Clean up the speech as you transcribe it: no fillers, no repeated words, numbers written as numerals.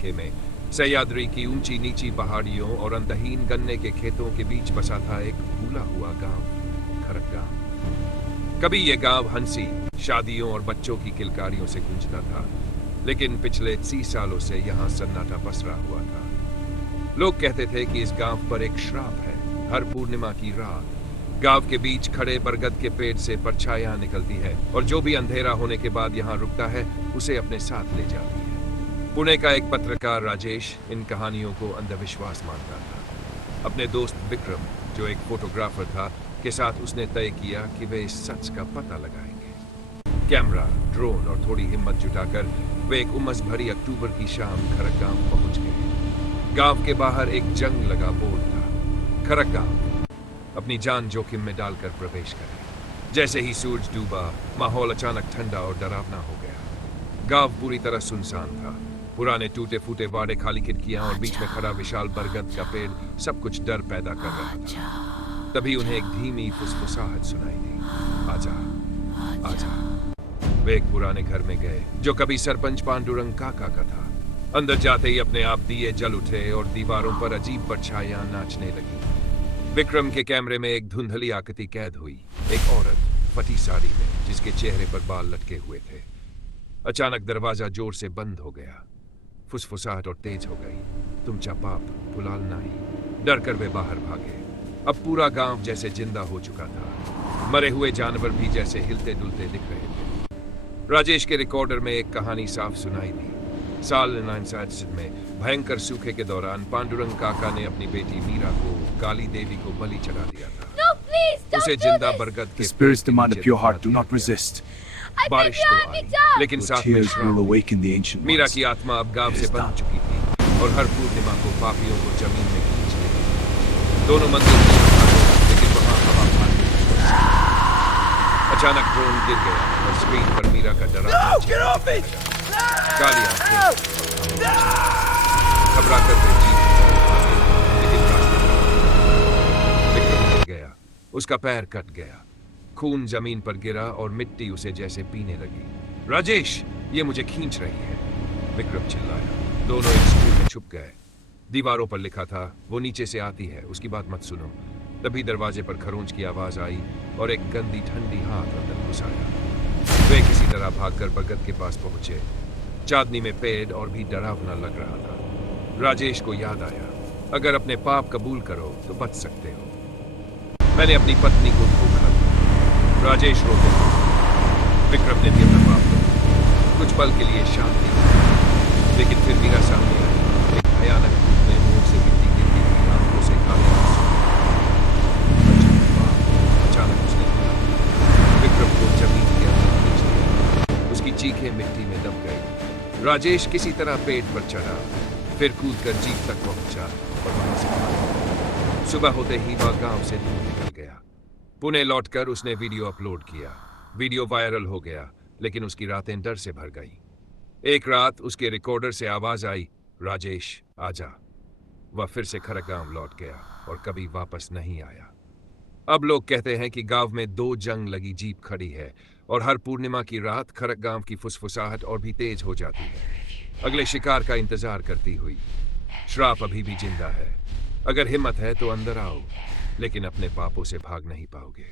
इलाके में सह्याद्री की ऊंची नीची पहाड़ियों और अंतहीन गन्ने के खेतों के बीच बसा था एक भूला हुआ गांव, खरक गांव। कभी ये गांव हंसी, शादियों और बच्चों की किलकारियों से गूंजता था, लेकिन पिछले 30 सालों से यहाँ सन्नाटा पसरा हुआ था। लोग कहते थे कि इस गांव पर एक श्राप है। हर पूर्णिमा की रात गांव के बीच खड़े बरगद के पेड़ से परछाइयां निकलती है और जो भी अंधेरा होने के बाद यहाँ रुकता है उसे अपने साथ ले जाती है। पुणे का एक पत्रकार राजेश इन कहानियों को अंधविश्वास मानता था। अपने दोस्त विक्रम, जो एक फोटोग्राफर था, के साथ उसने तय किया कि वे इस सच का पता लगाएंगे। कैमरा, ड्रोन और थोड़ी हिम्मत जुटाकर वे एक उमस भरी अक्टूबर की शाम खरक गांव पहुंच गए। गांव के बाहर एक जंग लगा बोर्ड था, खरक गांव अपनी जान जोखिम में डालकर प्रवेश करें। जैसे ही सूरज डूबा, माहौल अचानक ठंडा और डरावना हो गया। गांव पूरी तरह सुनसान था। पुराने टूटे फूटे वाड़े, खाली खिड़कियां और बीच में खड़ा विशाल बरगद का पेड़ सब कुछ डर पैदा कर रहा था। तभी उन्हें एक धीमी फुसफुसाहट सुनाई दी, आजा, आजा। वे एक पुराने घर में गए जो कभी सरपंच पांडुरंग काका का था। अंदर जाते ही अपने आप दिए जल उठे और दीवारों पर अजीब परछाइयां नाचने लगी। विक्रम के कैमरे में एक धुंधली आकृति कैद हुई, एक औरत फटी साड़ी में जिसके चेहरे पर बाल लटके हुए थे। अचानक दरवाजा जोर से बंद हो गया। फुसफुसाहट और तेज हो गई, तुमचा पाप फुलाल नाही। डर कर वे बाहर भागे। अब पूरा गांव जैसे जिंदा हो चुका था। मरे हुए जानवर भी जैसे हिलते डुलते दिख रहे थे। राजेश के रिकॉर्डर में एक कहानी साफ सुनाई दी। साल 1967 में भयंकर सूखे के दौरान पांडुरंग काका ने अपनी बेटी मीरा को काली देवी को बलि चढ़ा दिया था। No, please, उसे जिंदा बरगद के The spirits demand a pure heart. Do not resist. बारिश तो आई, लेकिन Your साथ में tears will श्राप। awaken the ancient Meera ones. की आत्मा अब गांव से बंध चुकी थी और हर पूर्णिमा को पापियों को जमीन में खींच लेगी। दोनों मंदिर की आवाज़, लेकिन वहां हवा भारी। अचानक ड्रोन गिर गया और स्क्रीन पर मीरा का डरावना चेहरा काली आंखें घबरा कर लेकिन विक्रम गिर गया। उसका पैर कट गया, खून जमीन पर गिरा और मिट्टी उसे जैसे पीने लगी। राजेश, ये मुझे खींच रही है, विक्रम चिल्लाया। दोनों एक स्कूल में छुप गए। दीवारों पर लिखा था, वो नीचे से आती है, उसकी बात मत सुनो। तभी दरवाजे पर खरोंच की आवाज आई और एक गंदी ठंडी हाथ अंदर घुस आया। वे किसी तरह भागकर बरगद के पास पहुंचे। चांदनी में पेड़ और भी डरावना लग रहा था। राजेश को याद आया, अगर अपने पाप कबूल करो तो बच सकते हो। मैंने अपनी पत्नी को धोखा दिया। राजेश रोते थे। विक्रम ने भी अपना पाप किया। कुछ पल के लिए शांति, लेकिन फिर मीरा सामने आई, एक भयानक रूप में मुंह से मिट्टी गिरती हुई, आंखों से काले आंसू। अचानक उसने विक्रम को जमीन के अंदर खींच लिया। उसकी चीखें मिट्टी में दब गई। राजेश किसी तरह पेट पर चढ़ा, फिर कूदकर जीप तक पहुंचा और वहां से भागा। सुबह होते ही वह गांव से दूर निकल गया। पुणे लौटकर उसने वीडियो अपलोड किया। वीडियो वायरल हो गया, लेकिन उसकी रातें डर से भर गई। एक रात उसके रिकॉर्डर से आवाज आई, राजेश आजा। वह फिर से खरक गांव लौट गया और कभी वापस नहीं आया। अब लोग कहते हैं कि गांव में 2 जंग लगी जीप खड़ी है और हर पूर्णिमा की रात खरक गांव की फुसफुसाहट और भी तेज हो जाती है, अगले शिकार का इंतजार करती हुई। श्राप अभी भी जिंदा है। अगर हिम्मत है तो अंदर आओ, लेकिन अपने पापों से भाग नहीं पाओगे।